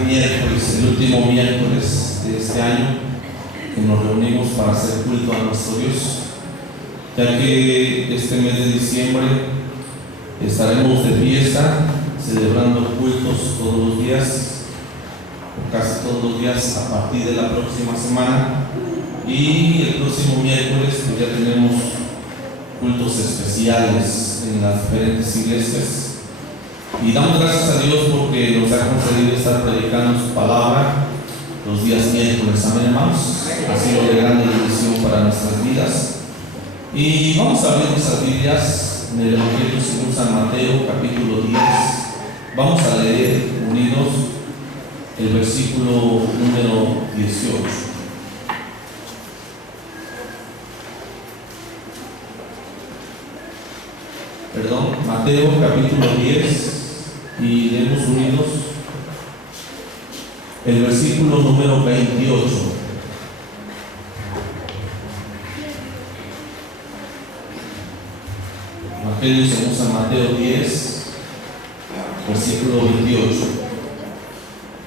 miércoles, el último miércoles de este año, que nos reunimos para hacer culto a nuestro Dios, ya que este mes de diciembre estaremos de fiesta, celebrando cultos todos los días, o casi todos los días a partir de la próxima semana, y el próximo miércoles pues ya tenemos cultos especiales en las diferentes iglesias. Y damos gracias a Dios porque nos ha concedido estar predicando su palabra los días miércoles. Amén, hermanos. Ha sido de gran bendición para nuestras vidas. Y vamos a abrir nuestras Biblias en el Evangelio según San Mateo, capítulo 10. Vamos a leer unidos el versículo número 18. Perdón, Mateo capítulo 10, y leemos unidos el versículo número 28. Evangelio según San Mateo 10, versículo 28.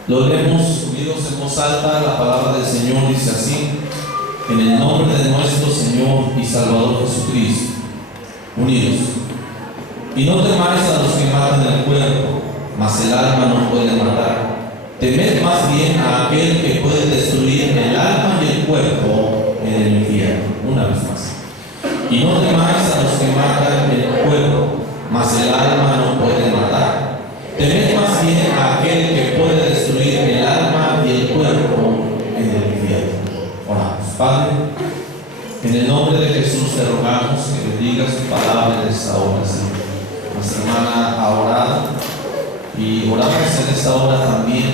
Lo leemos unidos en voz alta. La palabra del Señor dice así: en el nombre de nuestro Señor y Salvador Jesucristo, unidos. Y no temáis a los que matan el cuerpo, mas el alma no puede matar. Temed más bien a aquel que puede destruir el alma y el cuerpo en el infierno. Una vez más. Y no temáis a los que matan el cuerpo, mas el alma no puede matar. Temed más bien a aquel que puede destruir el alma y el cuerpo en el infierno. Oramos. Padre, en el nombre de Jesús te rogamos que bendigas tu palabra en esta hora, Señor. Nuestra hermana ha orado y oramos en esta hora también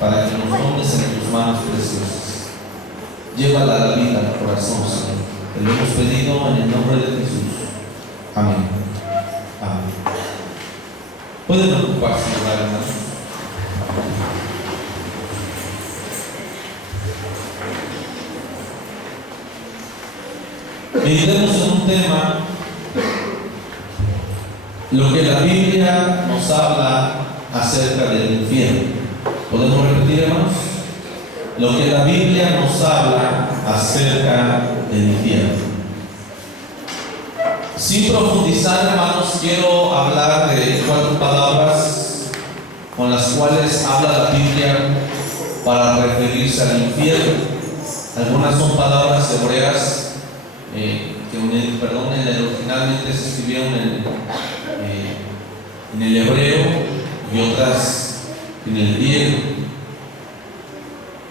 para que nos tomes en tus manos preciosas. Llévala a la vida, al corazón, Señor. Te lo hemos pedido en el nombre de Jesús. Amén. Amén. Pueden ocuparse, hermanos. Meditemos en un tema, lo que la Biblia nos habla acerca del infierno. ¿Podemos repetir, hermanos? Lo que la Biblia nos habla acerca del infierno. Sin profundizar, hermanos, quiero hablar de 4 palabras con las cuales habla la Biblia para referirse al infierno. Algunas son palabras hebreas originalmente se escribieron en el hebreo y otras en el griego.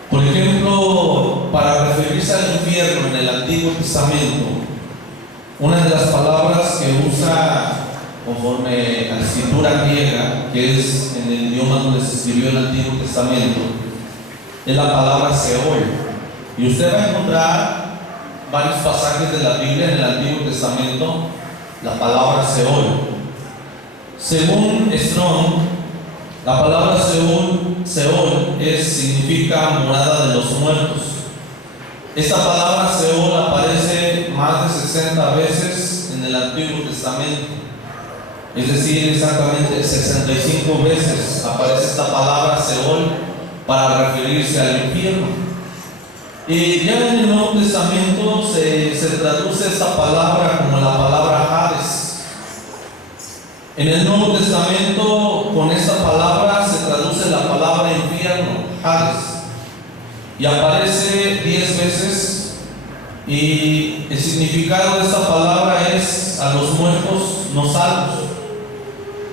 Por ejemplo, para referirse al infierno en el Antiguo Testamento, una de las palabras que usa conforme a la escritura griega, que es en el idioma donde se escribió el Antiguo Testamento, es la palabra Seol. Y usted va a encontrar varios pasajes de la Biblia en el Antiguo Testamento la palabra Seol. Según Strong, la palabra Seol significa morada de los muertos. Esta palabra Seol aparece más de 60 veces en el Antiguo Testamento, es decir, exactamente 65 veces aparece esta palabra Seol para referirse al infierno. Y ya en el Nuevo Testamento se traduce esta palabra como la palabra Hades. En el Nuevo Testamento, con esta palabra se traduce la palabra infierno, Hades, y aparece 10 veces. Y el significado de esta palabra es a los muertos no salvos.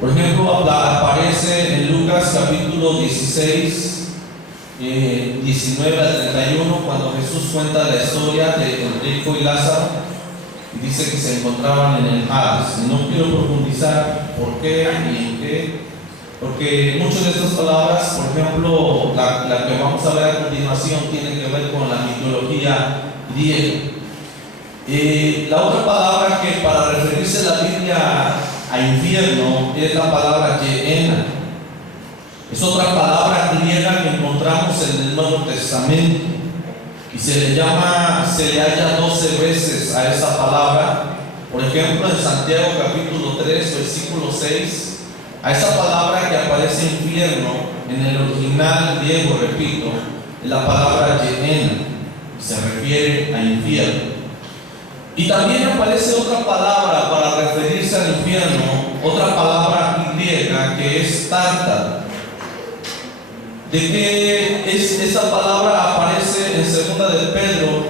Por ejemplo, aparece en Lucas capítulo 16, 19 al 31, cuando Jesús cuenta la historia de Enrico y Lázaro y dice que se encontraban en el Hades. Y no quiero profundizar por qué y en qué, porque muchas de estas palabras, por ejemplo, la que vamos a ver a continuación, tiene que ver con la mitología griega. La otra palabra que para referirse a la Biblia a infierno es la palabra Gehenna. Es otra palabra griega que encontramos en el Nuevo Testamento y se le halla 12 veces a esa palabra. Por ejemplo, en Santiago capítulo 3, versículo 6, A esa palabra que aparece infierno, en el original griego, repito, es la palabra Gehenna, se refiere a infierno. Y también aparece otra palabra para referirse al infierno, otra palabra griega que es Tártaro. ¿De qué es esa palabra? Aparece en 2 de Pedro,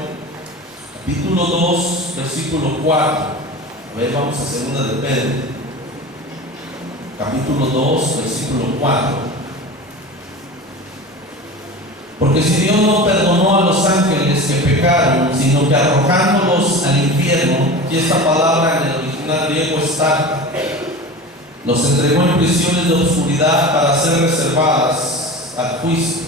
capítulo 2, versículo 4. A ver, vamos a 2 de Pedro, capítulo 2, versículo 4. Porque si Dios no perdonó a los ángeles que pecaron, sino que arrojándolos al infierno, y esta palabra en el original griego es Tártaro, los entregó en prisiones de oscuridad para ser reservadas al juicio.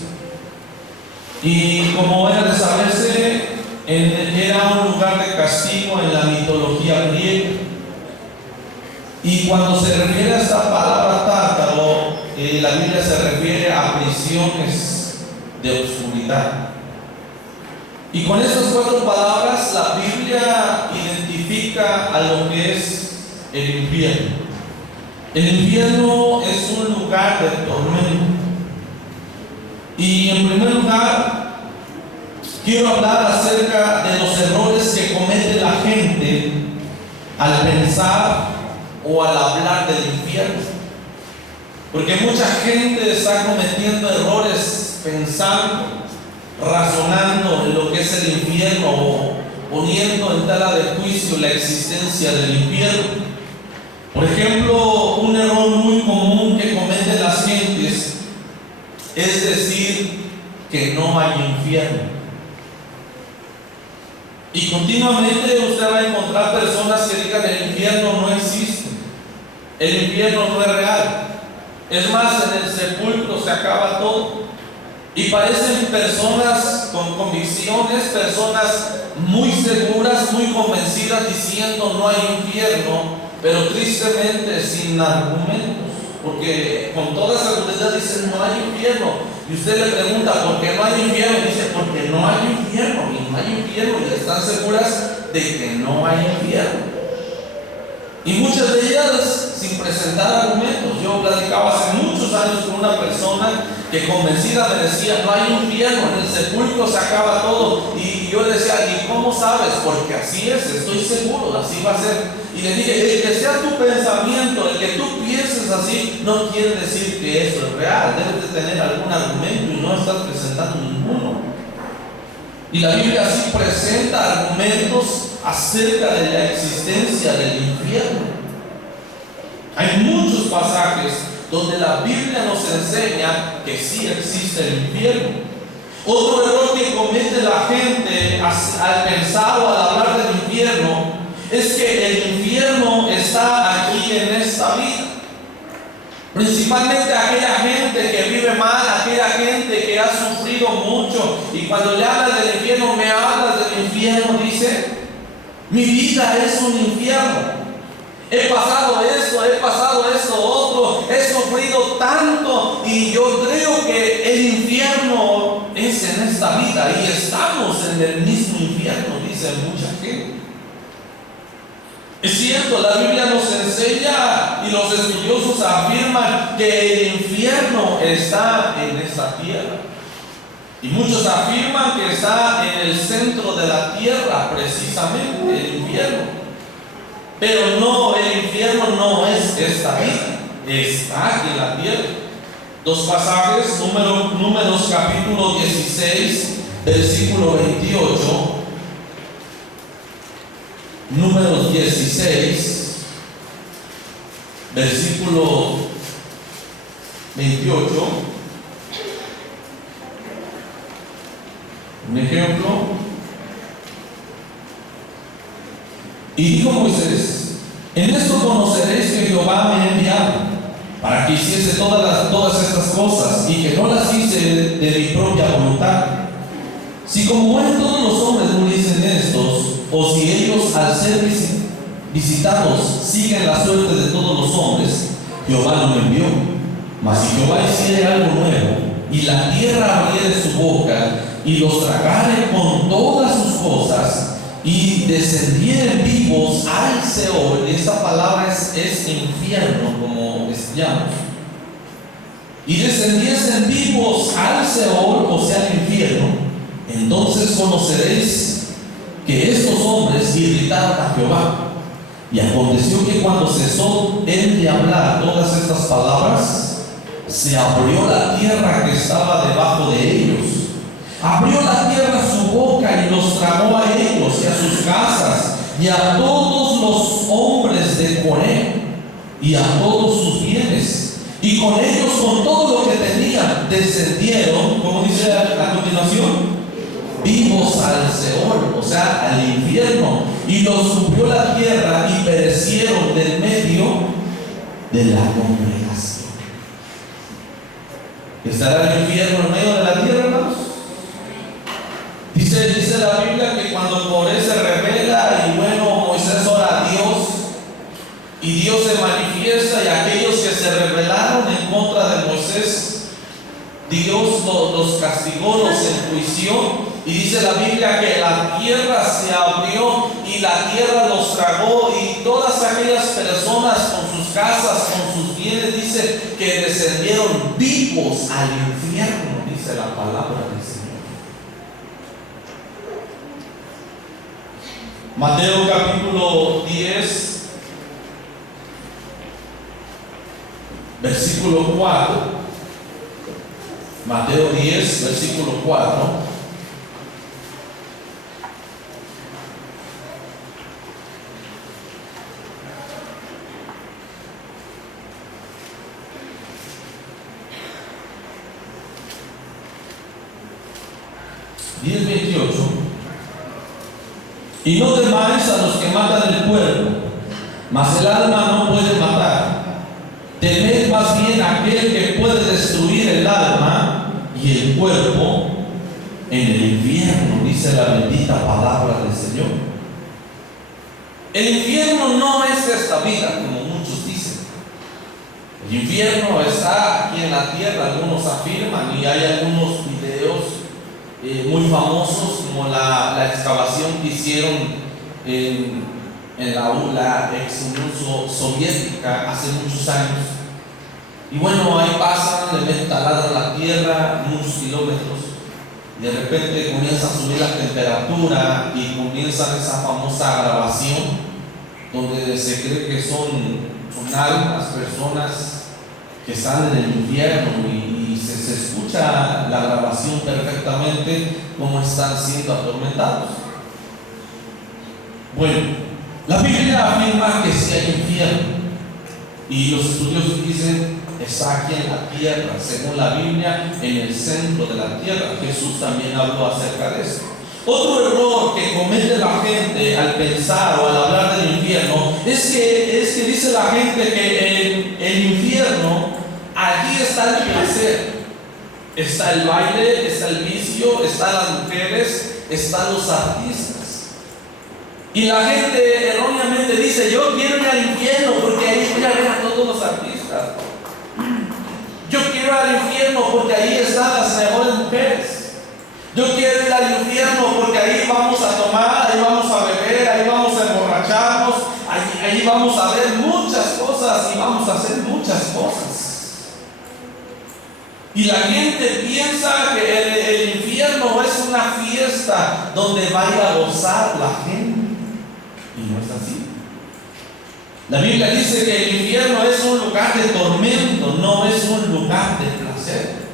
Y como era de saberse, era un lugar de castigo en la mitología griega. Y cuando se refiere a esta palabra Tártaro, la Biblia se refiere a prisiones de oscuridad. Y con estas 4 palabras la Biblia identifica a lo que es el infierno. El infierno es un lugar de tormento. Y en primer lugar, quiero hablar acerca de los errores que comete la gente al pensar o al hablar del infierno. Porque mucha gente está cometiendo errores pensando, razonando en lo que es el infierno o poniendo en tela de juicio la existencia del infierno. Por ejemplo, un error muy común que cometen las gentes es decir que no hay infierno. Y continuamente usted va a encontrar personas que digan el infierno no existe, el infierno no es real. Es más, en el sepulcro se acaba todo. Y parecen personas con convicciones, personas muy seguras, muy convencidas, diciendo no hay infierno, pero tristemente sin argumentos, porque con toda seguridad dicen no hay infierno. Y usted le pregunta ¿por qué no hay infierno? Y dice porque no hay infierno, y no hay infierno, y están seguras de que no hay infierno. Y muchas de ellas sin presentar argumentos. Yo platicaba hace muchos años con una persona que convencida me decía no hay infierno, en el sepulcro se acaba todo. Y yo le decía, ¿y cómo sabes? Porque así es, estoy seguro, así va a ser. Y le dije, el que sea tu pensamiento, el que tú pienses así, no quiere decir que eso es real. Debes de tener algún argumento y no estás presentando ninguno. Y la Biblia sí presenta argumentos acerca de la existencia del infierno. Hay muchos pasajes donde la Biblia nos enseña que sí existe el infierno. Otro error que comete la gente al pensar o al hablar del infierno es que el infierno está aquí en esta vida. Principalmente aquella gente que vive mal, aquella gente que ha sufrido mucho, y cuando le hablas del infierno, me hablas del infierno, dice, mi vida es un infierno. He pasado esto, otro, he sufrido tanto, y yo creo que el infierno es en esta vida, y estamos en el mismo infierno, dice mucha gente. Es cierto, la Biblia nos enseña y los estudiosos afirman que el infierno está en esta tierra. Y muchos afirman que está en el centro de la tierra, precisamente el infierno. Pero no, el infierno no es esta vida, está aquí en la tierra. 2 pasajes, Números capítulo 16, versículo 28. Números 16, versículo 28. Un ejemplo. Y dijo Moisés: en esto conoceréis que Jehová me ha enviado para que hiciese todas estas cosas, y que no las hice de mi propia voluntad. Si como mueren todos los hombres muriesen estos, o si ellos al ser visitados siguen la suerte de todos los hombres, Jehová no me envió. Mas si Jehová hiciere algo nuevo, y la tierra abriere su boca, y los tragare con todas sus cosas, y descendieren vivos al Seol. Esta palabra es infierno, como estudiamos. Y descendiesen vivos al Seol, o sea, al infierno. Entonces conoceréis que estos hombres irritaron a Jehová. Y aconteció que cuando cesó él de hablar todas estas palabras, se abrió la tierra que estaba debajo de ellos. Abrió la tierra su boca y los tragó a ellos y a sus casas y a todos los hombres de Coré y a todos sus bienes. Y con ellos, con todo lo que tenían, descendieron, como dice a continuación, vivos al Seol, o sea, al infierno, y los cubrió la tierra y perecieron del medio de la congregación. ¿Estará el infierno en medio de la tierra, hermanos? Dice la Biblia que cuando Coré se revela y bueno, Moisés ora a Dios y Dios se manifiesta, y aquellos que se rebelaron en contra de Moisés, Dios los castigó, los enjuició. Y dice la Biblia que la tierra se abrió y la tierra los tragó, y todas aquellas personas con sus casas, con sus bienes, dice que descendieron vivos al infierno, dice la palabra del Señor. Mateo capítulo 10, versículo 4. Mateo 10, versículo 4. Y no temáis a los que matan el cuerpo, mas el alma no puede matar. Temed más bien a aquel que puede destruir el alma y el cuerpo en el infierno, dice la bendita palabra del Señor. El infierno no es esta vida, como muchos dicen. El infierno está aquí en la tierra, algunos afirman, y hay algunos videos muy famosos, como la excavación que hicieron en la ex Unión Soviética hace muchos años. Y bueno, ahí pasan, le meten taladro a la tierra muchos kilómetros, y de repente comienza a subir la temperatura y comienza esa famosa grabación donde se cree que son almas, personas que están en el infierno, y se escucha la grabación perfectamente cómo están siendo atormentados. Bueno, la Biblia afirma que sí hay infierno, y los estudiosos dicen está aquí en la tierra, según la Biblia, en el centro de la tierra. Jesús también habló acerca de esto. Otro error que comete la gente al pensar o al hablar del infierno es que dice la gente que el infierno, allí está el placer, está el baile, está el vicio, están las mujeres, están los artistas. Y la gente erróneamente dice: yo quiero ir al infierno porque ahí voy a ver a todos los artistas. Yo quiero ir al infierno porque ahí están las mejores mujeres. Yo quiero ir al infierno porque ahí vamos a tomar, ahí vamos a beber, ahí vamos a emborracharnos, ahí vamos a ver muchas cosas y vamos a hacer muchas cosas. Y la gente piensa que el infierno es una fiesta donde va a ir a gozar la gente. Y no es así. La Biblia dice que el infierno es un lugar de tormento, no es un lugar de placer.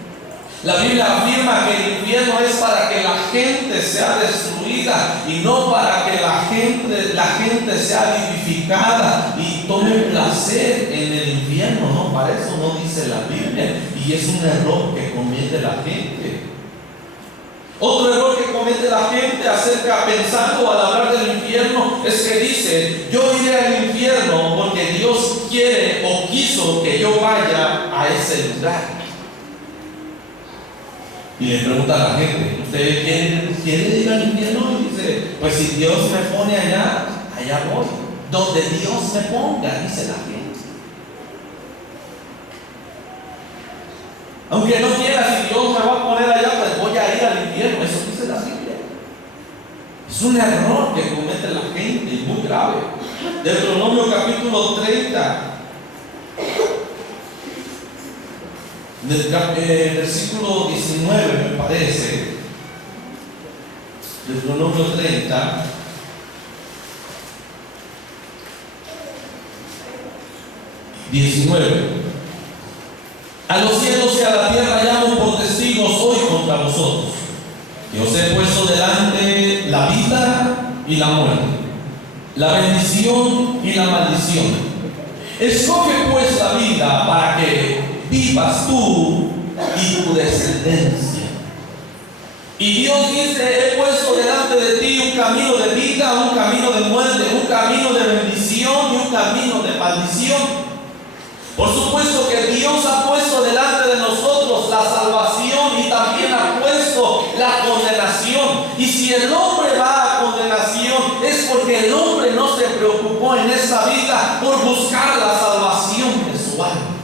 La Biblia afirma que el infierno es para que la gente sea destruida y no para que la gente sea vivificada y tome placer en el infierno. No, para eso no dice la Biblia, y es un error que comete la gente. Otro error que comete la gente pensando al hablar del infierno es que dice: yo iré al infierno porque Dios quiere o quiso que yo vaya a ese lugar. Y le pregunta a la gente: ¿usted quiere ir al infierno? Y dice: pues si Dios me pone allá, allá voy. Donde Dios me ponga, dice la gente. Aunque no quiera, si Dios me va a poner allá, pues voy a ir al infierno. Eso dice la Biblia. Es Es un error que comete la gente, y muy grave. Deuteronomio capítulo 30, versículo 19 me parece. Deuteronomio 30. A los cielos y a la tierra llamo por testigos hoy contra vosotros, que os he puesto delante la vida y la muerte, la bendición y la maldición. Escoge pues la vida para que vivas tú y tu descendencia. Y Dios dice: he puesto delante de ti un camino de vida, un camino de muerte, un camino de bendición y un camino de maldición. Por supuesto que Dios ha puesto delante de nosotros la salvación y también ha puesto la condenación. Y si el hombre va a condenación, es porque el hombre no se preocupó en esta vida por buscar la salvación de su alma.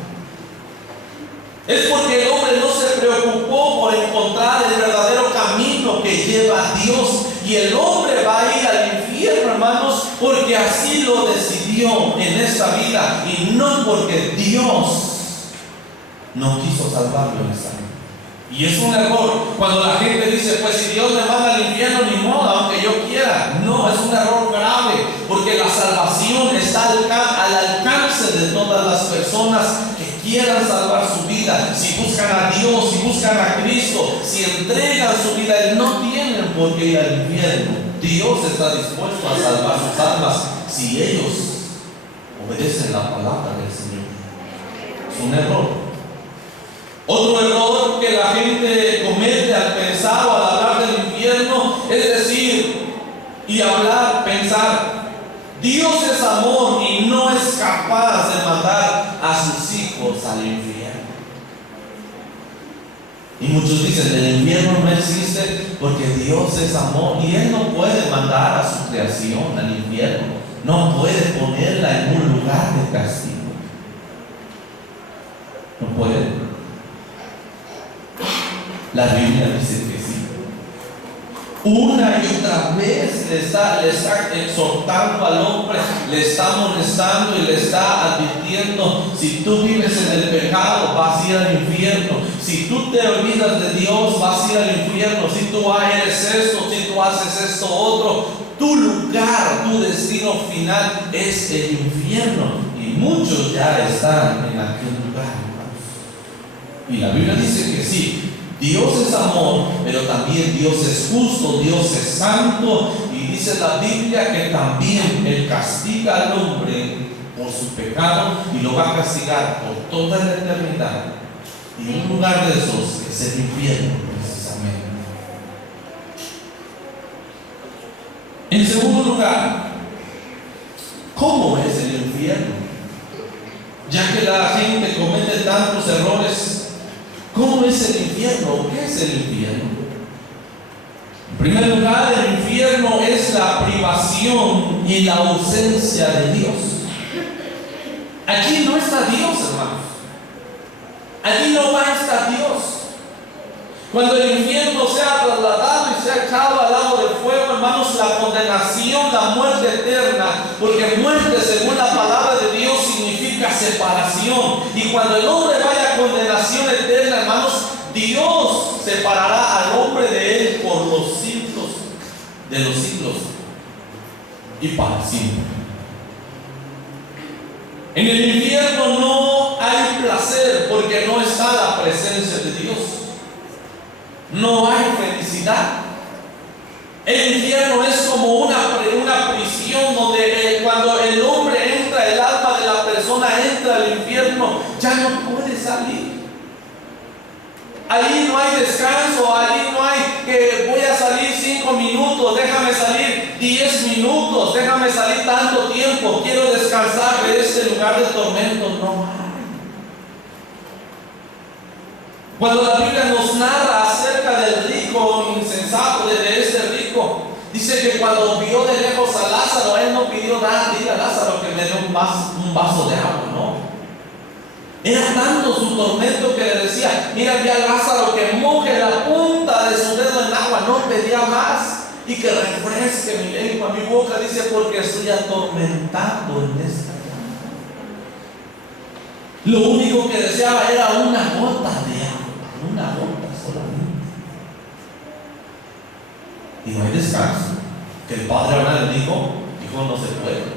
Es porque el hombre no se preocupó por encontrar el verdadero camino que lleva a Dios. Y el hombre va a ir al infierno, hermanos, porque así lo decidió en esta vida y no porque Dios no quiso salvarlo en esta vida. Y es un error cuando la gente dice: pues si Dios me manda al infierno, ni modo, aunque yo quiera. No, es un error grave, porque la salvación está al alcance de todas las personas que quieran salvar su vida. Si buscan a Dios, si buscan a Cristo, si entregan su vida, no tienen por qué ir al infierno. Dios está dispuesto a salvar sus almas si ellos obedecen la palabra del Señor. Es un error. Otro error que la gente comete al pensar o al hablar del infierno es decir y hablar, pensar: Dios es amor y no es capaz de mandar a sus hijos al infierno. Y muchos dicen: el infierno no existe porque Dios es amor y Él no puede mandar a su creación al infierno, no puede ponerla en un lugar de castigo. No puede. La Biblia dice que sí. Una y otra vez le está exhortando al hombre, le está amonestando y le está advirtiendo: si tú vives en el pecado, vas a ir al infierno. Si tú te olvidas de Dios, vas a ir al infierno. Si tú eres esto, si tú haces esto otro, tu lugar, tu destino final es el infierno. Y muchos ya están en aquel lugar, hermanos. Y la Biblia dice que sí. Dios es amor, pero también Dios es justo, Dios es santo, y dice la Biblia que también Él castiga al hombre por su pecado y lo va a castigar por toda la eternidad. Y un lugar de esos es el infierno, precisamente. En segundo lugar, ¿cómo es el infierno? Ya que la gente comete tantos errores, ¿cómo es el infierno? ¿Qué es el infierno? En primer lugar, el infierno es la privación y la ausencia de Dios. Aquí no está Dios, hermanos. Allí no va a estar Dios. Cuando el infierno sea trasladado y sea echado al lago de fuego, hermanos, la condenación, la muerte eterna, porque muerte, según la palabra de Dios, significa separación. Y cuando el hombre vaya a condenación eterna, hermanos, Dios separará al hombre de él por los siglos de los siglos y para siempre. En el infierno no hay placer porque no está la presencia de Dios. No hay felicidad. El infierno es como una prisión donde cuando el hombre entra, el alma de la persona entra al infierno, ya no puede salir. Ahí no hay descanso, ahí no hay que voy a salir 5 minutos, déjame salir 10 minutos, déjame salir tanto tiempo, quiero descansar de este lugar de tormento. No hay. Cuando la Biblia nos narra acerca del rico insensato, de este rico, dice que cuando vio de lejos a Lázaro, él no pidió nada, dile a Lázaro que me dé un vaso de agua, no. Era tanto su tormento que le decía: mira, vi a Lázaro que moje la punta de su dedo en agua. No pedía más. y que refresque mi lengua, mi boca, dice, porque estoy atormentado en esta llama. Lo único que deseaba era una gota de agua, una gota solamente. Y no hay descanso. Que el padre Abraham dijo, hijo, no se puede.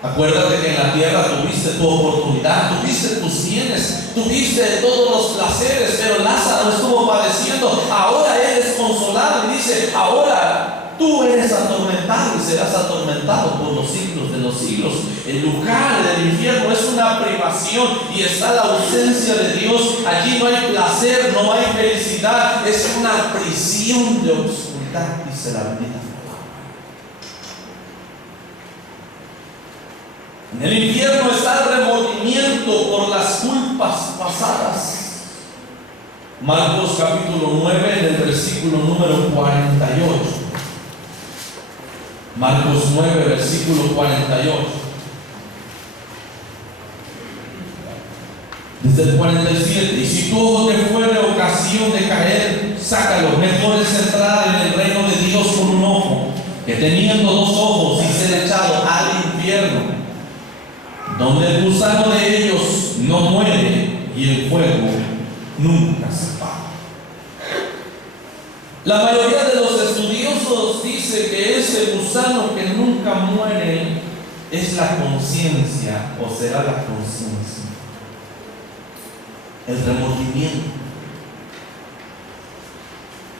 Acuérdate que en la tierra tuviste tu oportunidad, tuviste tus bienes, tuviste todos los placeres, pero Lázaro estuvo padeciendo. Ahora él es consolado y dice, ahora tú eres atormentado y serás atormentado por los siglos de los siglos. El lugar del infierno es una privación y está la ausencia de Dios. Allí no hay placer, no hay felicidad, es una prisión de oscuridad, dice la Biblia. En el infierno está el remordimiento por las culpas pasadas. Marcos capítulo 9, en el versículo número 48. Marcos 9, versículo 48. Desde el 47. Y si tu ojo te fuere ocasión de caer, sácalo. Mejor es entrar en el reino de Dios con un ojo, que teniendo dos ojos y ser echado al infierno, donde el gusano de ellos no muere y el fuego nunca se apaga. La mayoría de los estudiosos dice que ese gusano que nunca muere es la conciencia, o será la conciencia, el remordimiento,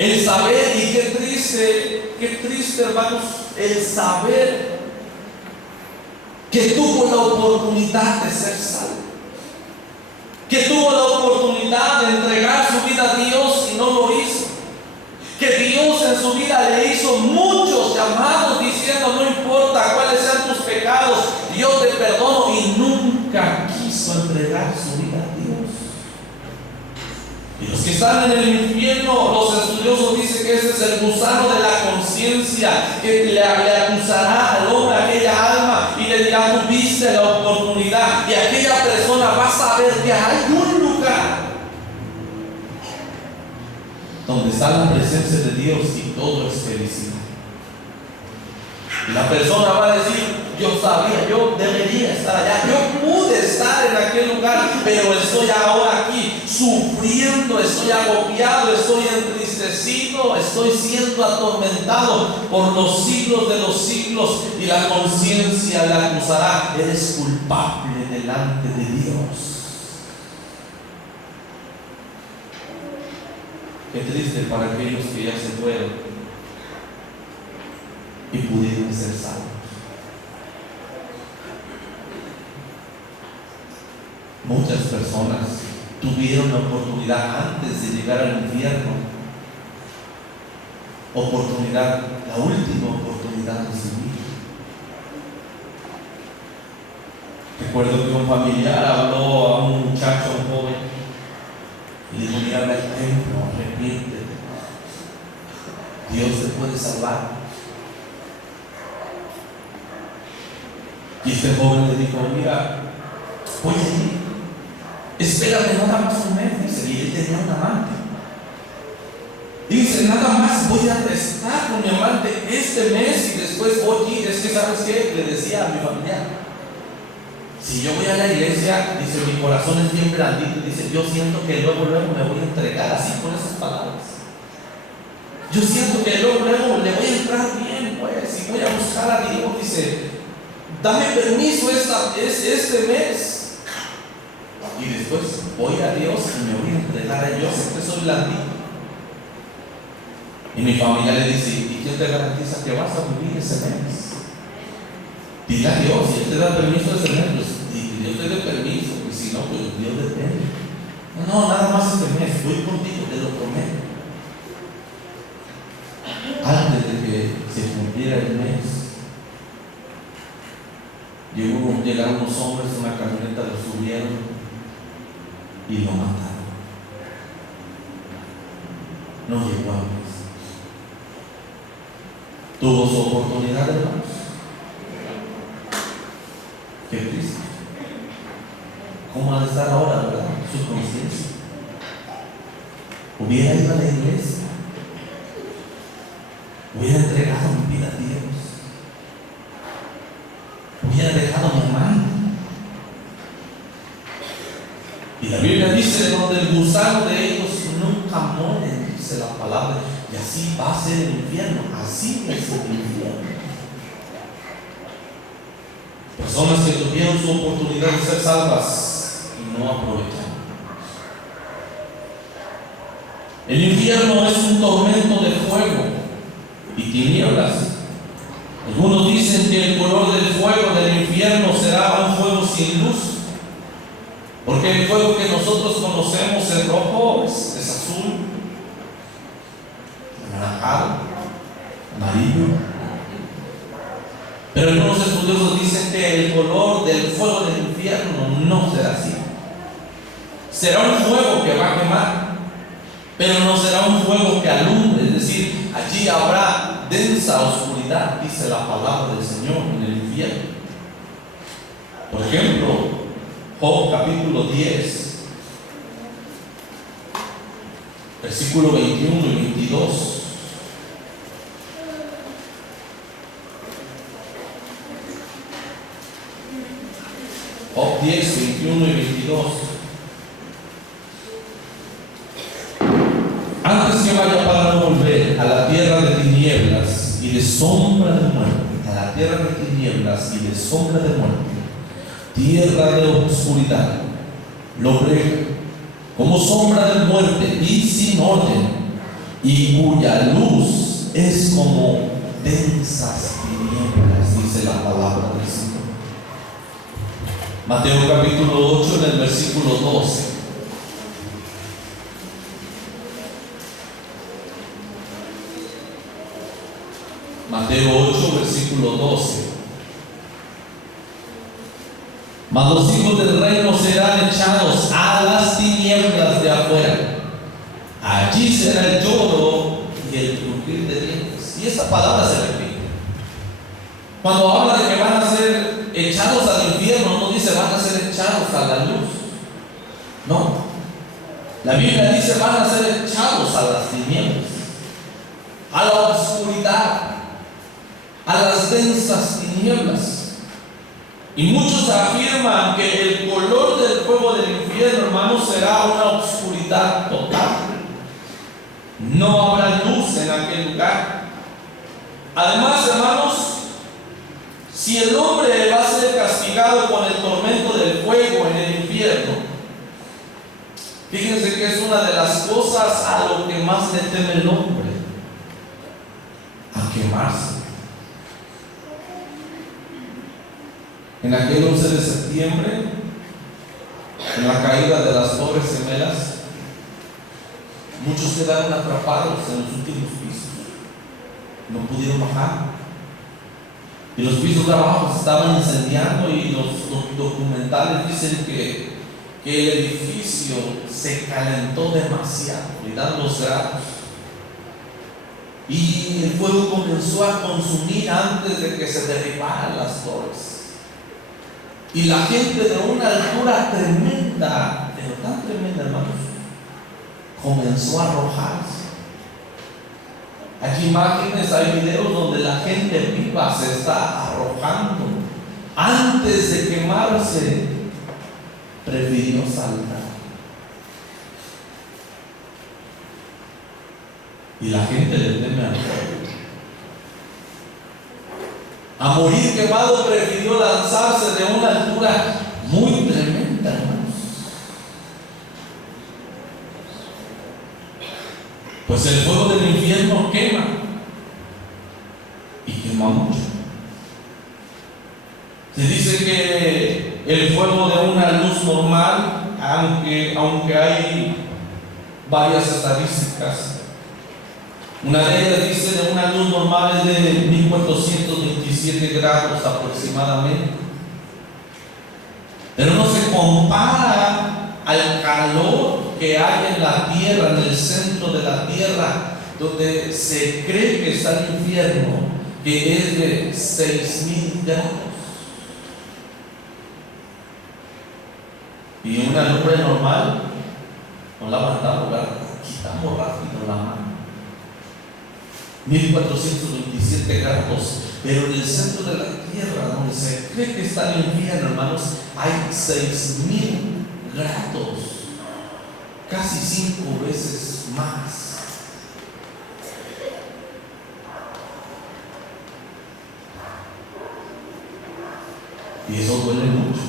el saber. Y qué triste hermanos, el saber que tuvo la oportunidad de ser salvo, que tuvo la oportunidad de entregar su vida a Dios y no lo hizo, que Dios en su vida le hizo muchos llamados diciendo, no importa cuáles sean tus pecados, yo te perdono, y nunca quiso entregar su vida a Dios. Y los que están en el infierno, los estudiosos dicen que ese es el gusano de la conciencia, que le acusará al hombre, a aquella alma, y le dirá, tuviste la oportunidad. Y aquella persona va a saber que hay un lugar donde está la presencia de Dios y todo es felicidad. Y la persona va a decir, yo sabía, yo debería estar allá, yo pude estar en aquel lugar, pero estoy ahora aquí sufriendo, estoy agobiado, estoy entristecido, estoy siendo atormentado por los siglos de los siglos. Y la conciencia le acusará, eres culpable delante de Dios. Qué triste para aquellos que ya se fueron y pudieron ser salvos. Muchas personas tuvieron la oportunidad antes de llegar al infierno, la última oportunidad de su vida. Recuerdo que un familiar habló a un muchacho, un joven, y le dijo, mira al templo, arrepiéntete, Dios te puede salvar. Y este joven le dijo, mira, voy a ir, espérame nada más un mes, dice. Y él tenía un amante. Dice, nada más voy a estar con mi amante este mes y después voy a ir. Es que, ¿sabes qué? Le decía a mi familiar, si yo voy a la iglesia, dice, mi corazón es bien blandito, dice, yo siento que luego me voy a entregar, así con esas palabras. Yo siento que luego le voy a entrar bien, pues, y voy a buscar a Dios. Dice, dame permiso este mes. Y después voy a Dios y me voy a entregar a Dios, porque soy blandito. Y mi familia le dice, ¿y quién te garantiza que vas a vivir ese mes? Dile a Dios, si Él te da permiso ese mes, pues, y Dios te dé permiso, porque si no, pues Dios depende. No, nada más este mes, voy contigo, te lo prometo. Antes de que se cumpliera el mes, llegaron unos hombres en una camioneta, lo subieron y lo mataron. No llegó a mes. Tuvo su oportunidad, hermanos. Qué triste. ¿Cómo ha de estar ahora, verdad? Su conciencia. Hubiera ido a la iglesia, hubiera hubiera dejado mi hermano. Y la Biblia dice: donde el gusano de ellos nunca muere, dice la palabra, y así va a ser el infierno. Así es el infierno. Personas que tuvieron su oportunidad de ser salvas y no aprovecharon. El infierno es un tormento de fuego y tinieblas. Algunos dicen que el color del fuego del infierno será un fuego sin luz, porque el fuego que nosotros conocemos es rojo, es azul, anaranjado, amarillo. Pero algunos estudiosos dicen que el color del fuego del infierno no será así. Será un fuego que va a quemar, pero no será un fuego que alumbre, es decir, allí habrá densa oscuridad, dice la palabra del Señor, en el infierno. Por ejemplo, Job capítulo 10, versículo 21 y 22. Job 10, 21 y 22. Antes que vaya para no volver a la tierra de tinieblas y de sombra de muerte, a la tierra de tinieblas y de sombra de muerte, tierra de oscuridad, lombrera, como sombra de muerte y sin orden, y cuya luz es como densas tinieblas, dice la palabra del Señor. Mateo capítulo 8, en el versículo 12. Mateo 8, versículo 12. Mas los hijos del reino serán echados a las tinieblas de afuera. Allí será el lloro y el crujir de dientes. Y esa palabra se repite. Cuando habla de que van a ser echados al infierno, no dice van a ser echados a la luz. No. La Biblia dice van a ser echados a las tinieblas, a la oscuridad, a las densas tinieblas. Y muchos afirman que el color del fuego del infierno, hermanos, será una oscuridad total. No habrá luz en aquel lugar. Además, hermanos, si el hombre va a ser castigado con el tormento del fuego en el infierno, fíjense que es una de las cosas a lo que más le teme el hombre: a quemarse. En aquel 11 de septiembre, en la caída de las Torres Gemelas, muchos quedaron atrapados en los últimos pisos, no pudieron bajar, y los pisos de abajo se estaban incendiando, y los documentales dicen que el edificio se calentó demasiado, le dan los grados, y el fuego comenzó a consumir antes de que se derribaran las torres. Y la gente de una altura tremenda, pero tan tremenda, hermanos, comenzó a arrojarse. Hay imágenes, hay videos donde la gente viva se está arrojando. Antes de quemarse, prefirió saltar. Y la gente le teme al fuego. A morir quemado prefirió lanzarse de una altura muy tremenda, hermanos. Pues el fuego del infierno quema, y quema mucho. Se dice que el fuego de una luz normal, aunque hay varias estadísticas, una de ellas dice de una luz normal es de 1427 grados aproximadamente, pero no se compara al calor que hay en la tierra, en el centro de la tierra, donde se cree que está el infierno, que es de 6000 grados. Y una lumbre normal no la aguantamos, la quitamos rápido la mano. 1427 grados, pero en el centro de la tierra, donde se cree que está en el infierno, hermanos? Hay 6,000 grados, casi 5 veces más. Y eso duele mucho.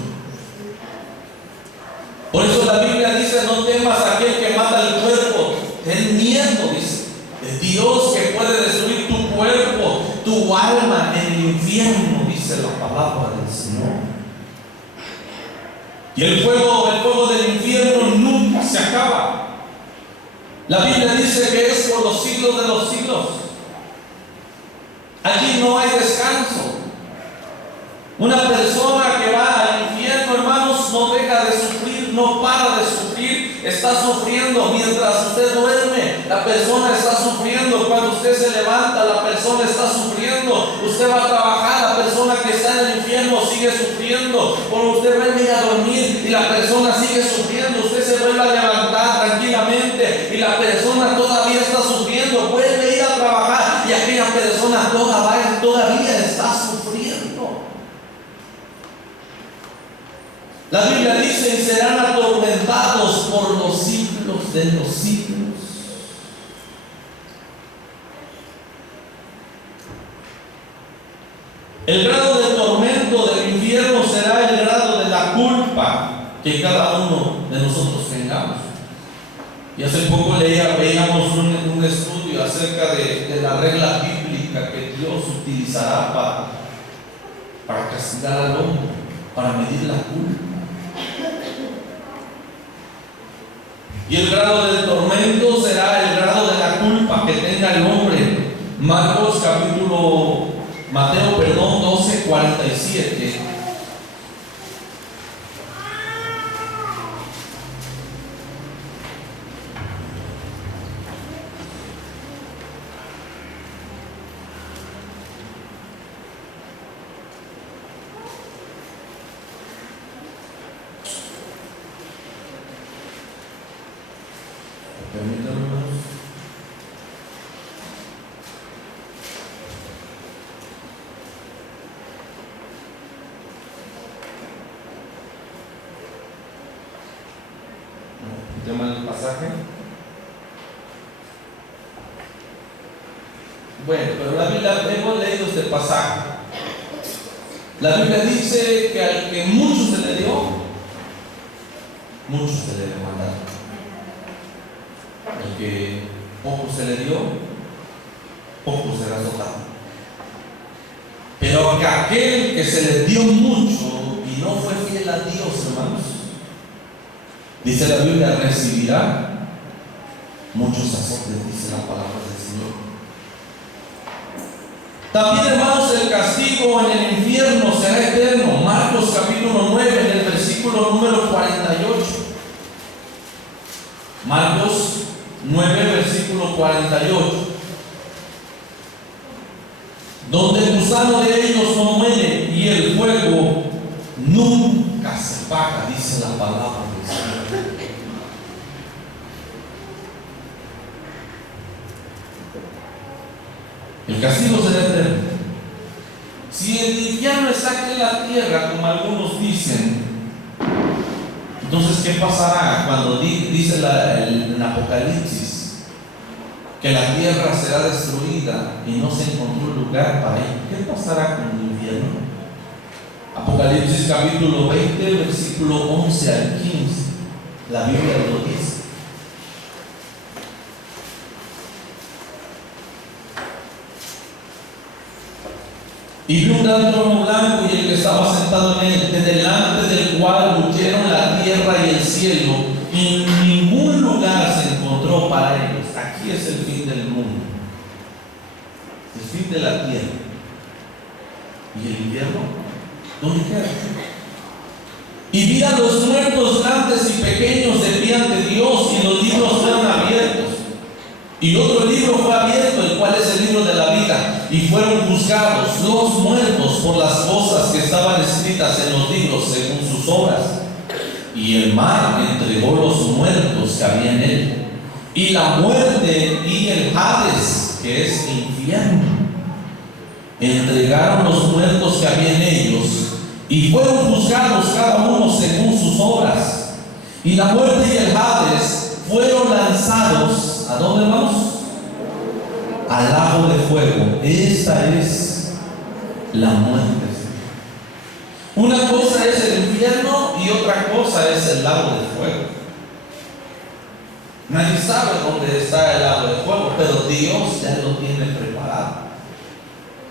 Por eso la Biblia dice: no temas a aquel que mata el cuerpo, ten miedo, dice. Es Dios que puede destruir tu cuerpo, tu alma en el infierno, dice la palabra del Señor. Y el fuego del infierno nunca se acaba. La Biblia dice que es por los siglos de los siglos. Allí no hay descanso. Una persona que va al infierno, hermanos, no deja de sufrir, no para de sufrir, está sufriendo mientras usted duerme. La persona está sufriendo cuando usted se levanta, la persona está sufriendo. Usted va a trabajar, la persona que está en el infierno sigue sufriendo. Cuando usted vuelve a dormir y la persona sigue sufriendo, usted se vuelve a levantar tranquilamente y la persona todavía está sufriendo, vuelve a ir a trabajar y aquella persona todavía está sufriendo. La Biblia dice: y serán atormentados por los siglos de los siglos. El grado de tormento del infierno será el grado de la culpa que cada uno de nosotros tengamos. Y hace poco veíamos un estudio acerca de la regla bíblica que Dios utilizará para castigar al hombre, para medir la culpa. Y el grado del tormento será el grado de la culpa que tenga el hombre. Mateo 12:47. Permítanme, hermanos. ¿El tema del pasaje? Bueno, pero la Biblia, hemos leído este pasaje. La Biblia dice que al que mucho se le dio, mucho se le demandó. El que poco se le dio, poco será azotado. Pero a aquel que se le dio mucho y no fue fiel a Dios, hermanos, dice la Biblia, recibirá muchos azotes, dice la palabra del Señor. También, hermanos, el castigo en el infierno será eterno. Marcos capítulo 9, en el versículo número 48. Marcos 9, versículo 48. Donde el gusano de ellos no muere y el fuego nunca se apaga, dice la palabra del Señor. El castigo será eterno. Si el infierno está aquí en la tierra, como algunos dicen, entonces ¿qué pasará cuando dice en Apocalipsis que la tierra será destruida y no se encontró lugar para ella? ¿Qué pasará con el infierno? Apocalipsis capítulo 20, versículo 11 al 15. La Biblia lo dice. Y vi un gran trono blanco y el que estaba sentado en él, de delante del cual huyeron la tierra y el cielo, y en ningún lugar se encontró para ellos. Aquí es el fin del mundo, el fin de la tierra. ¿Y el infierno? ¿Dónde queda? Y vi a los muertos grandes y pequeños de pie ante Dios, y los libros fueron abiertos. Y otro libro fue abierto, el cual es el libro de la vida, y fueron juzgados los muertos por las cosas que estaban escritas en los libros según sus obras. Y el mar entregó los muertos que había en él, y la muerte y el Hades, que es infierno, entregaron los muertos que había en ellos, y fueron juzgados cada uno según sus obras. Y la muerte y el Hades fueron lanzados, ¿a dónde vamos? Al lago de fuego. Esta es la muerte. Una cosa es el infierno y otra cosa es el lago de fuego. Nadie sabe dónde está el lago de fuego, pero Dios ya lo tiene preparado.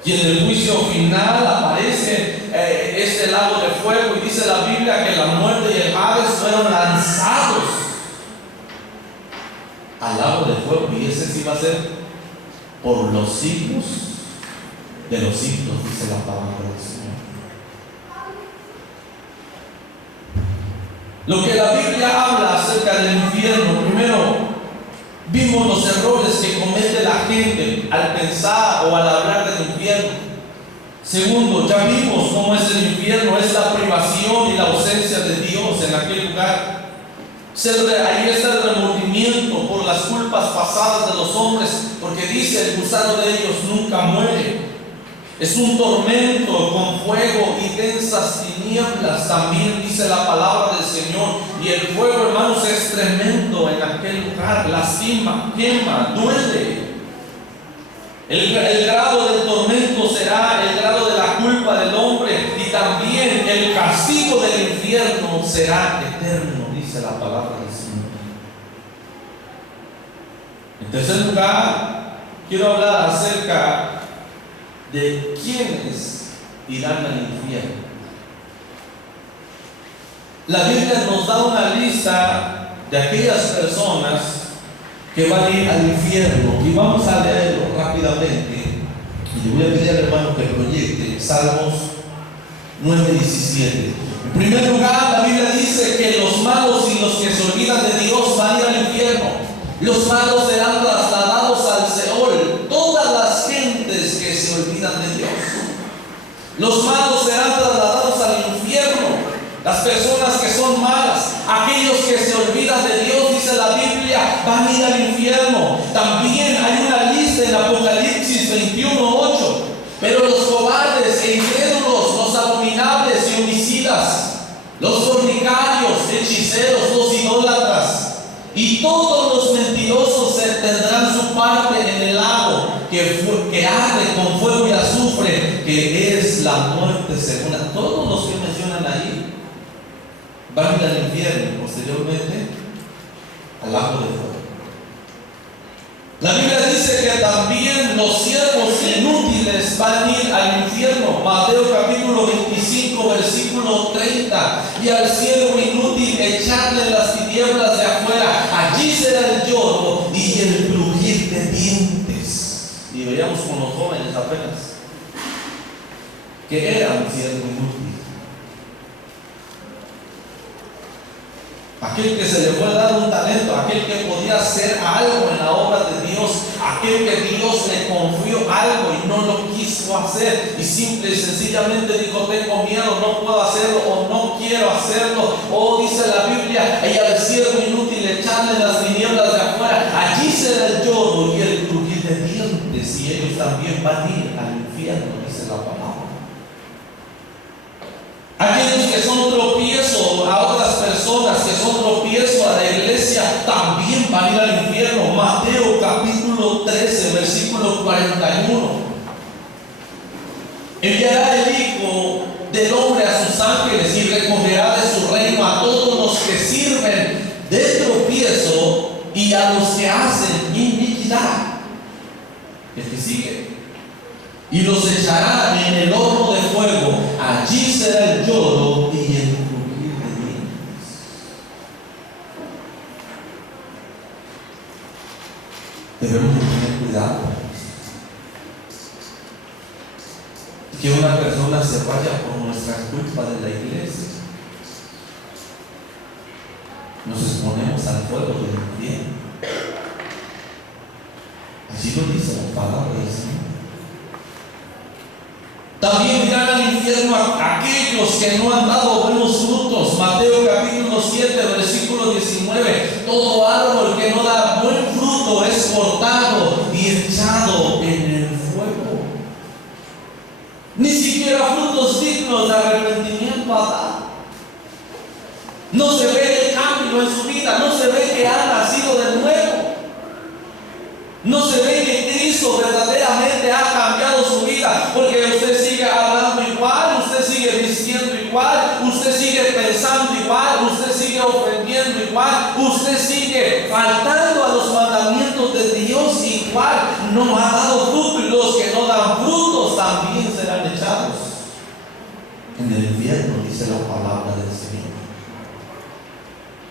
Y en el juicio final aparece este lago de fuego, y dice la Biblia que la muerte y el Hades fueron lanzados al lago de fuego, y ese sí va a ser por los siglos de los siglos, dice la palabra del Señor. Lo que la Biblia habla acerca del infierno, primero, vimos los errores que comete la gente al pensar o al hablar del infierno. Segundo, ya vimos cómo es el infierno, es la privación y la ausencia de Dios en aquel lugar. Ahí está el remordimiento por las culpas pasadas de los hombres, porque dice el gusano de ellos nunca muere. Es un tormento con fuego y densas tinieblas, también dice la palabra del Señor. Y el fuego, hermanos, es tremendo en aquel lugar, lastima, quema, duele. El grado del tormento será el grado de la culpa del hombre, y también el castigo del infierno será eterno, dice la palabra del Señor. En tercer lugar, quiero hablar acerca de quiénes irán al infierno. La Biblia nos da una lista de aquellas personas que van a ir al infierno, y vamos a leerlo rápidamente. Y le voy a pedir al hermano que proyecte Salmos 9:17. En primer lugar, la Biblia dice que los malos y los que se olvidan de Dios van a ir al infierno. Los malos serán trasladados al Seol, todas las gentes que se olvidan de Dios. Los malos serán trasladados al infierno, las personas que son malas, aquellos que se olvidan de Dios, dice la Biblia, van a ir al infierno. También hay una lista en Apocalipsis 21:8. Pero los cobardes e incrédulos, los abominables y homicidas, los fornicarios, hechiceros, los idólatras y todos los mentirosos tendrán su parte en el lago que arde con fuego y azufre, que es la muerte segunda. Todos los que mencionan ahí van a ir al infierno, posteriormente al lago de fuego. La Biblia dice que también los siervos inútiles van a ir al infierno. Mateo capítulo 25, versículo 30. Y al siervo inútil echarle en las tinieblas de afuera. Allí será el lloro y el crujir de dientes. Y veíamos con los jóvenes apenas que era un siervo inútil. Aquel que se le fue dar un talento, aquel que podía hacer algo en la obra de Dios, aquel que Dios le confió algo y no lo quiso hacer, y simple y sencillamente dijo: tengo miedo, no puedo hacerlo, o no quiero hacerlo. O dice la Biblia, y al siervo inútil echarle en las tinieblas de afuera, allí será el lloro y el crujir de dientes, y ellos también van a ir al infierno, dice la palabra. Aquellos que son tropiezo a otras personas, que son tropiezo a la iglesia, también van a ir al infierno. Mateo capítulo 13, versículo 41. Enviará el Hijo del Hombre a sus ángeles y recogerá de su reino a todos los que sirven de tropiezo y a los que hacen iniquidad. El que sigue. Y los echará en el horno de fuego. Allí será el lloro y el crujir de dientes. Debemos tener cuidado que una persona se vaya por nuestra culpa de la iglesia. Nos exponemos al fuego del infierno. Así lo dice la palabra del Señor. También irán al infierno aquellos que no han dado buenos frutos. Mateo capítulo 7, versículo 19. Todo árbol que no da buen fruto es cortado y echado en el fuego. Ni siquiera frutos dignos de arrepentimiento. matar. No se ve el cambio en su vida, no se ve que ha nacido de nuevo. No se ve que Cristo verdaderamente ha cambiado su vida, porque usted sigue hablando igual, usted sigue vistiendo igual, usted sigue pensando igual, usted sigue ofendiendo igual, usted sigue faltando a los mandamientos de Dios igual. No ha dado fruto, y los que no dan frutos también serán echados en el infierno, dice la palabra del Señor.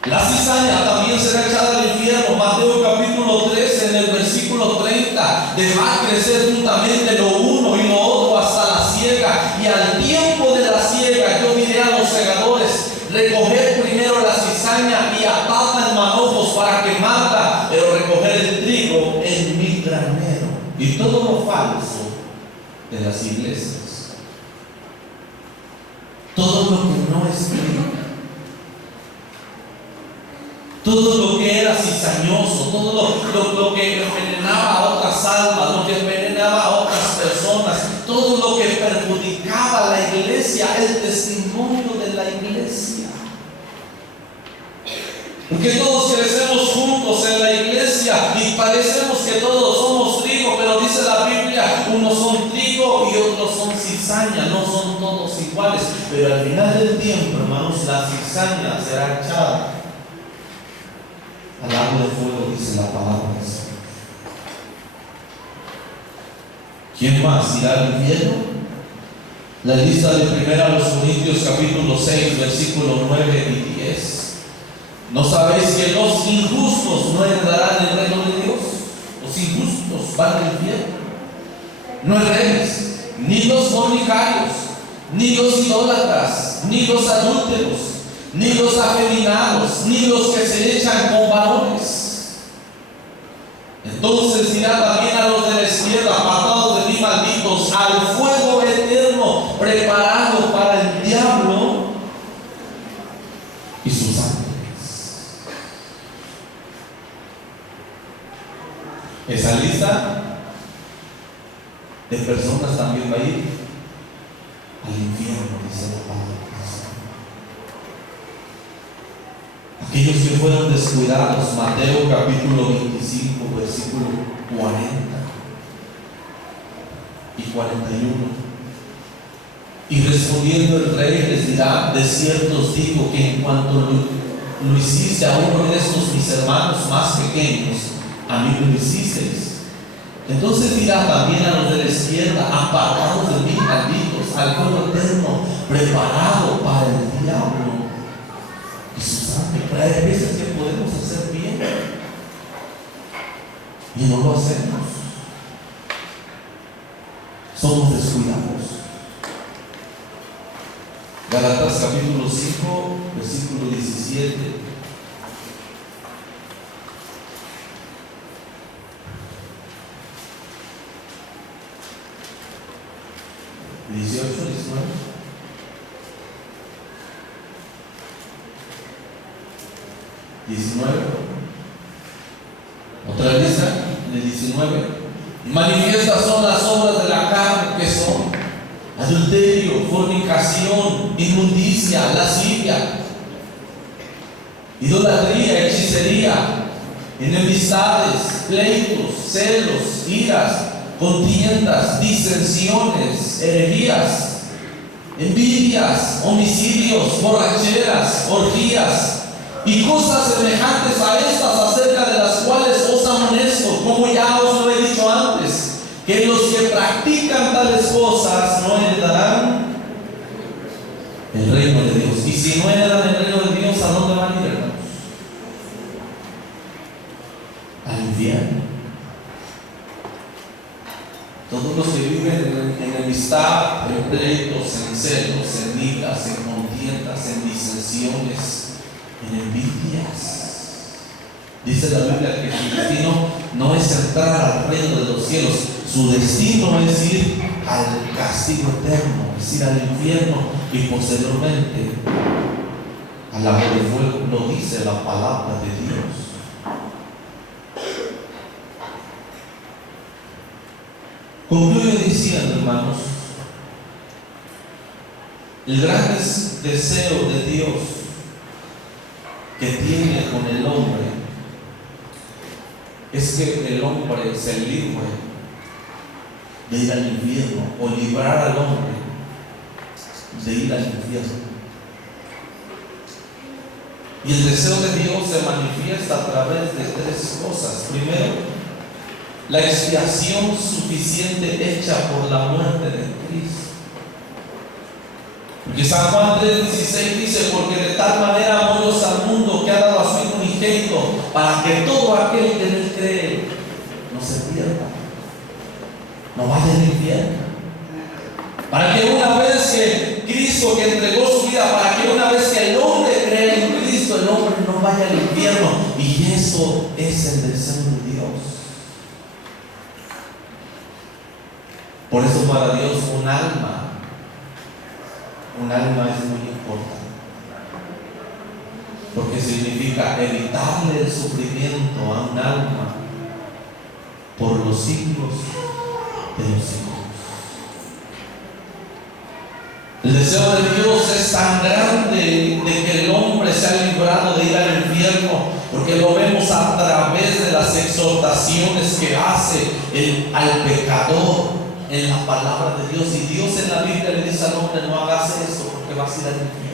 La cizaña también será echada al infierno. Mateo capítulo 13, en el versículo 30. Dejad crecer juntamente lo uno y lo otro hasta la siega. Y al tiempo de la siega yo diré a los segadores: recoged primero la cizaña y atadla en manojos para quemarla, pero recoged el trigo en mi granero. Y todo lo falso de las iglesias, todo lo que no es Cristo, todo lo que era cizañoso, todo lo que envenenaba a otras almas, lo que envenenaba a otras personas, todo lo que perjudicaba a la iglesia, el testimonio de la iglesia. Porque todos crecemos juntos en la iglesia y parecemos que todos somos trigo, pero dice la Biblia, unos son trigo y otros son cizaña, no son todos iguales. Pero al final del tiempo, hermanos, la cizaña será echada al lago de fuego, dice la palabra del Señor. ¿Quién más irá al infierno? La lista de 1 Corintios capítulo 6, versículo 9 y 10. ¿No sabéis que los injustos no heredarán el reino de Dios? Los injustos van al infierno. No erréis, ni los fornicarios, ni los idólatras, ni los adúlteros, ni los afeminados, ni los que se echan con varones. Entonces dirá también a los de la izquierda: apartados de mí, malditos, al fuego eterno preparado para el diablo y sus ángeles. Esa lista de personas también va a ir al infierno, dice la palabra. Aquellos que fueron descuidados, Mateo capítulo 25, versículo 40 y 41. Y respondiendo el rey les dirá: de cierto os digo que en cuanto lo hiciste a uno de estos mis hermanos más pequeños, a mí lo hicisteis. Entonces dirá también a los de la izquierda: apartados de mí, malditos, al fuego eterno preparado para el diablo y sus ángeles. Pero hay veces que podemos hacer bien y no lo hacemos. Somos descuidados. Gálatas capítulo 5, versículo 17. 18, 19. 19. Otra lista, en el 19. Manifiestas son las obras de la carne, que son adulterio, fornicación, inmundicia, lascivia, idolatría, hechicería, enemistades, pleitos, celos, iras, contiendas, disensiones, herejías, envidias, homicidios, borracheras, orgías y cosas semejantes a estas, acerca de las cuales os amonesto, como ya os lo he dicho antes, que los que practican tales cosas no heredarán el reino de Dios. Y si no heredan el reino de Dios, ¿a dónde van a ir, hermanos? Al infierno. Todos los que viven en enemistad, en pleitos, en celos, en iras, en contiendas, en disensiones, en envidias. Dice la Biblia que su destino no es entrar al reino de los cielos, su destino es ir al castigo eterno, es ir al infierno y posteriormente al lago de fuego. Lo dice la palabra de Dios. Concluyo diciendo, hermanos, El gran deseo de Dios que tiene con el hombre es que el hombre se libre de ir al infierno, o librar al hombre de ir al infierno. Y el deseo de Dios se manifiesta a través de tres cosas. Primero, la expiación suficiente hecha por la muerte de Cristo. Porque San Juan 3:16 dice: porque de tal manera amó Dios al mundo que ha dado a su Hijo unigénito, para que todo aquel que en él cree no se pierda, no vaya al infierno. Para que una vez que Cristo, que entregó su vida, para que una vez que el hombre crea en Cristo, el hombre no vaya al infierno. Y eso es el deseo de Dios. Por eso para Dios un alma es muy importante, porque significa evitarle el sufrimiento a un alma por los siglos de los siglos. El deseo de Dios es tan grande de que el hombre sea librado de ir al infierno, porque lo vemos a través de las exhortaciones que hace al pecador en la palabra de Dios. Y Dios en la Biblia le dice al hombre: no hagas esto porque vas a ir al infierno.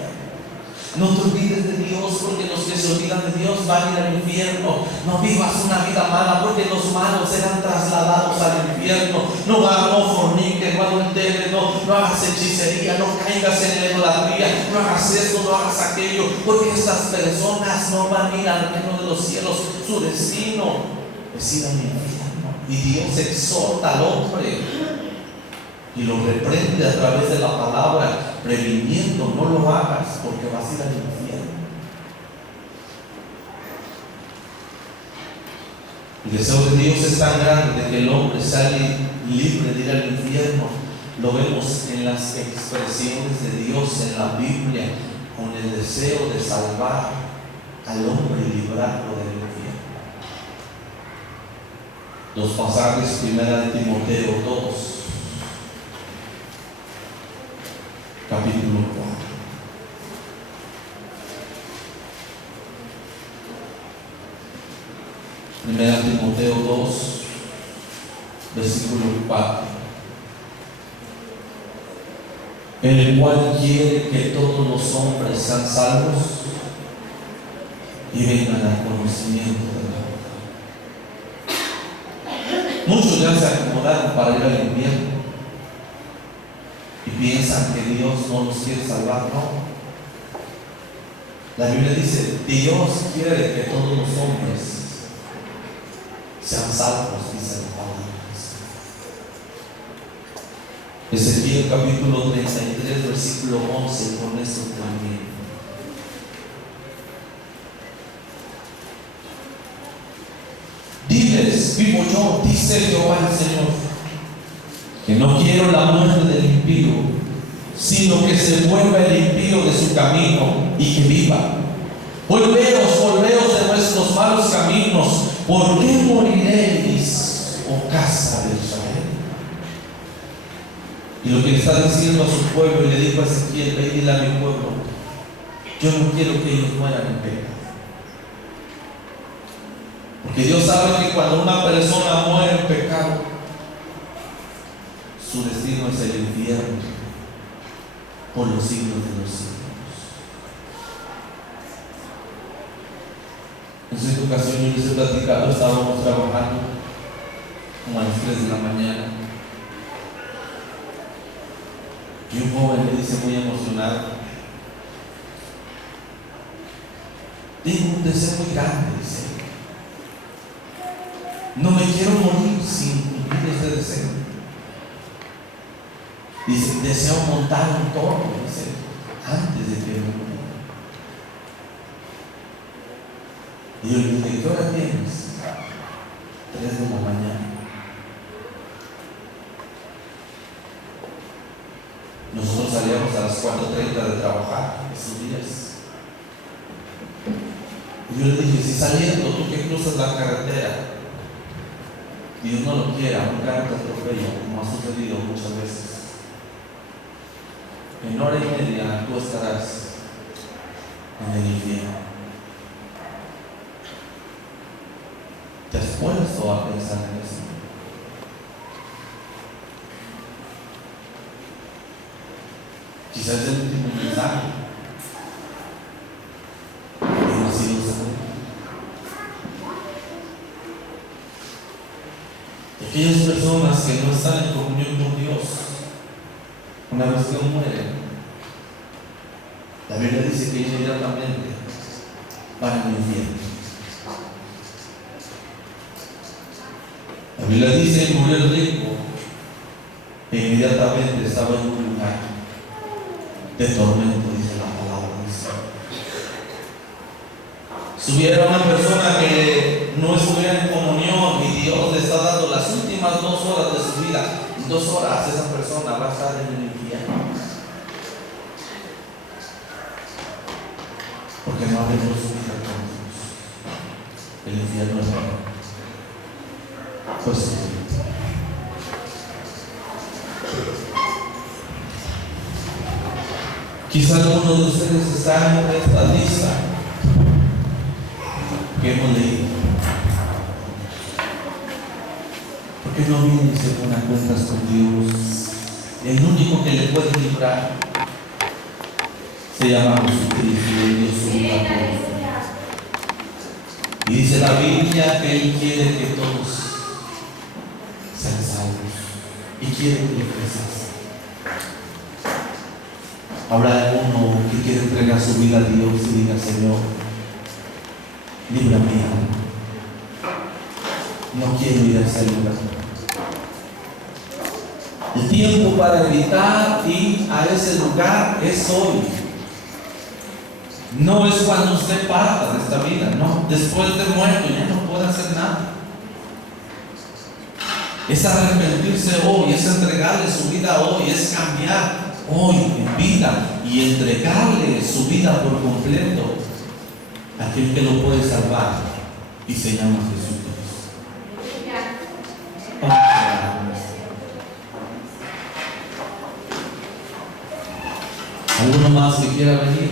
No te olvides de Dios, porque los que se olvidan de Dios van a ir al infierno. No vivas una vida mala, porque los malos serán trasladados al infierno. No forniques, no adulteres, no hagas hechicería, no caigas en la idolatría, no hagas esto, no hagas aquello, porque estas personas no van a ir al reino de los cielos. Su destino es ir al infierno. Y Dios exhorta al hombre y lo reprende a través de la palabra, previniendo: no lo hagas porque vas a ir al infierno. El deseo de Dios es tan grande de que el hombre sale libre de ir al infierno. Lo vemos en las expresiones de Dios en la Biblia, con el deseo de salvar al hombre y librarlo del infierno. Los pasajes, 1 de Timoteo 2, capítulo 4. 1 Timoteo 2, versículo 4. El cual quiere que todos los hombres sean salvos y vengan al conocimiento de la verdad. Muchos ya se acomodaron para ir al infierno y piensan que Dios no los quiere salvar. No. La Biblia dice: Dios quiere que todos los hombres sean salvos, dice la palabra. Ezequiel capítulo 33, versículo 11, con esto también. Diles: vivo yo, dice Jehová el Señor, que no quiero la muerte del impío, sino que se vuelva el impío de su camino y que viva. Volveos de vuestros malos caminos. ¿Por qué moriréis, oh casa de Israel? Y lo que le está diciendo a su pueblo, y le dijo a Ezequiel: ve y dile a mi pueblo: yo no quiero que ellos mueran en pecado. Porque Dios sabe que cuando una persona muere en pecado, su destino es el infierno por los siglos de los siglos. En esta ocasión yo les he platicado, estábamos trabajando como a las 3 de la mañana y un joven me dice muy emocionado: tengo un deseo muy grande, dice, no me quiero morir sin cumplir este deseo. Dice: deseo montar un toro, dice, antes de que me muera. Y yo le dije: ¿qué hora tienes? 3 de la mañana. Nosotros salíamos a las 4:30 de trabajar esos días. Y yo le dije: si saliendo tú que cruzas la carretera, Dios no lo quiera, un carro te atropella, como ha sucedido muchas veces, en hora y media tú estarás en el infierno. ¿Te has puesto a pensar en eso? Quizás es el último mensaje y no ha sido sabido. Aquellas personas que no están en comunión con Dios, una vez que mueren, la Biblia dice que inmediatamente van al infierno. La Biblia dice que murió el rico e inmediatamente estaba en un lugar de tormento, dice la palabra del Señor. Si hubiera una persona que no estuviera en comunión y Dios le está dando las últimas 2 horas de su vida, 2 horas esa persona va a estar en el infierno. Porque no haremos su vida con Dios. El infierno es bueno. Pues sí. Quizá algunos de ustedes están en esta lista que hemos leído. ¿Por qué no vienen y se ponen a cuentas con Dios? El único que le puede librar se llama Jesucristo y Dios su vida por él. Y dice la Biblia que Él quiere que todos sean salvos y quiere que le creas. Habrá alguno que quiere entregar su vida a Dios y diga: Señor, libra mi alma. No quiero ir a ese lugar. El tiempo para evitar ir a ese lugar es hoy. No es cuando usted parta de esta vida, no. Después de muerto ya no puede hacer nada. Es arrepentirse hoy, es entregarle su vida hoy, es cambiar hoy en vida y entregarle su vida por completo a aquel que lo puede salvar y se llama Jesucristo. ¿Alguno más que quiera venir?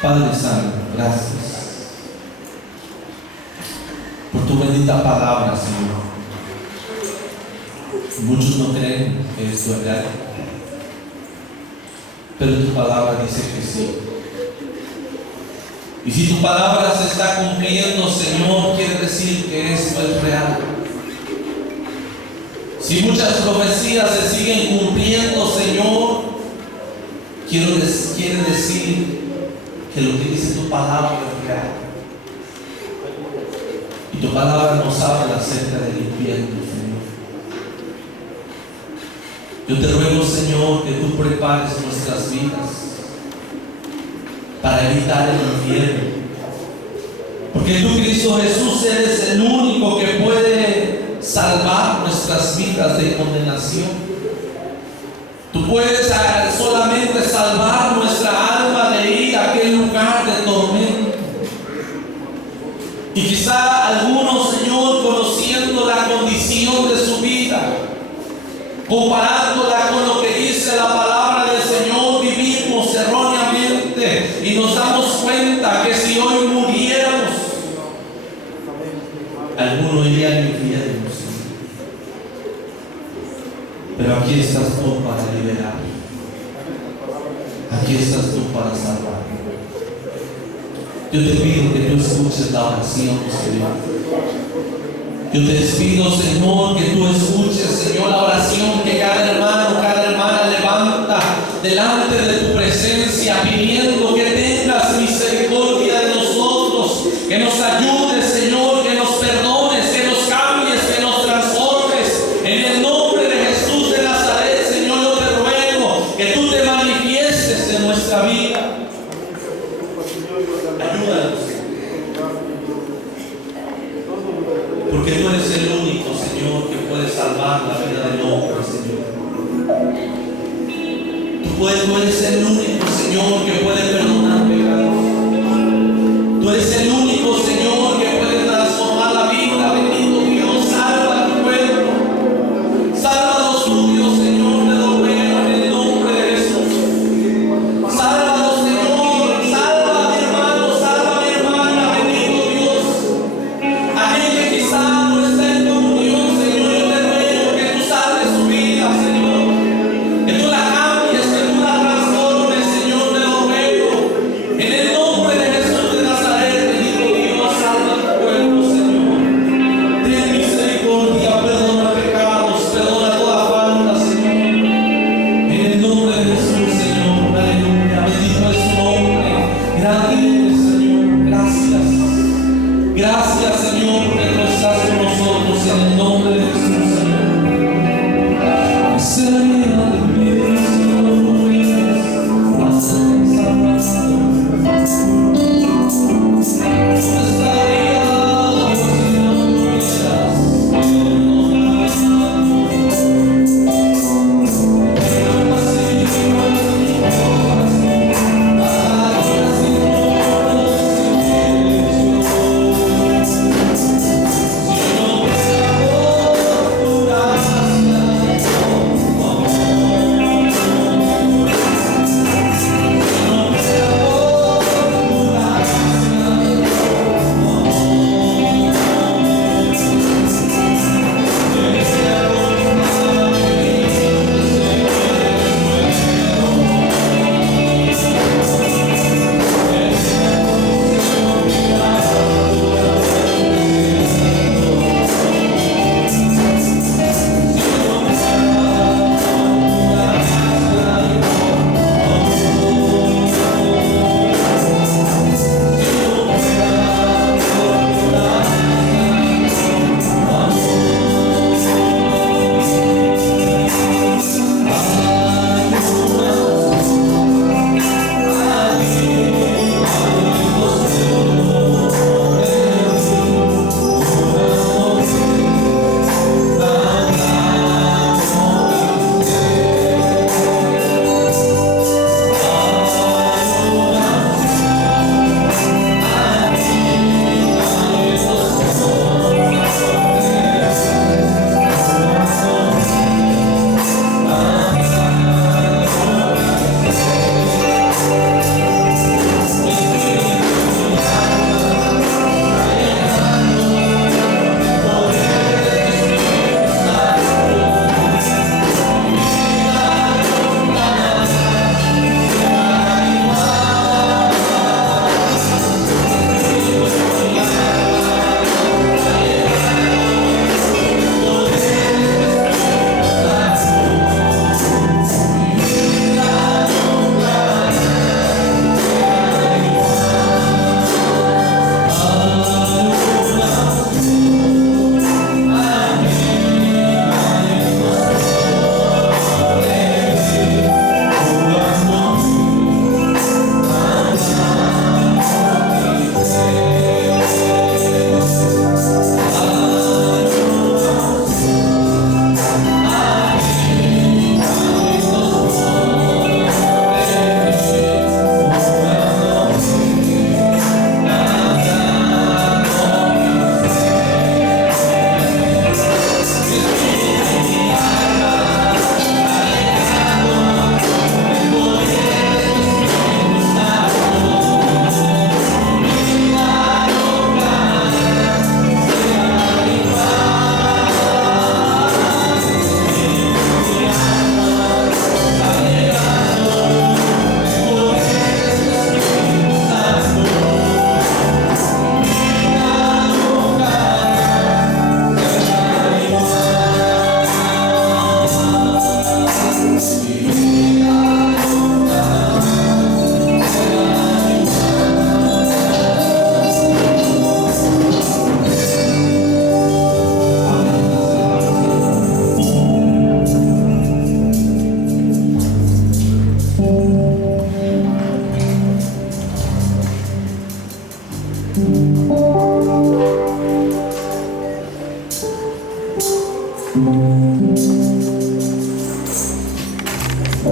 Padre Santo, gracias por tu bendita palabra, Señor. Muchos no creen que es verdad, pero tu palabra dice que sí. Y si tu palabra se está cumpliendo, Señor, quiere decir que esto es real. Si muchas profecías se siguen cumpliendo, Señor, quiere decir que lo que dice tu palabra es real. Y tu palabra nos habla acerca del infierno, Señor. Yo te ruego, Señor, que tú prepares nuestras vidas para evitar el infierno. Porque tú, Cristo Jesús, eres el único que puede salvar nuestras vidas de condenación. Tú puedes solamente salvar nuestra alma de ir a aquel lugar de tormento. Y quizá algunos, Señor, conociendo la condición de su vida, comparándola con lo que dice la palabra del Señor, vivimos erróneamente y nos damos cuenta que si hoy muriéramos, alguno iría al infierno, Señor. Pero aquí estás tú para liberar. Aquí estás tú para salvar. Yo te pido que tú escuches la oración, Señor. Yo te pido, Señor, que tú escuches, Señor, la oración que cada hermano, cada hermana levanta delante de tu presencia, pidiendo que tengas misericordia de nosotros, que nos ayudes, Señor, que nos perdones, que nos cambies, que nos transformes. En el nombre de Jesús de Nazaret, Señor, yo te ruego que tú te manifiestes en nuestra vida. Ayúdanos, porque tú eres el único, Señor, que puede salvar la vida del hombre, Señor. Tú eres el único, Señor, que puede perdonar pecados. Tú eres el único, Señor, que puede transformar la vida. Bendito Dios, salva a tu pueblo. Salva a los tuyos, Señor, de los en el nombre de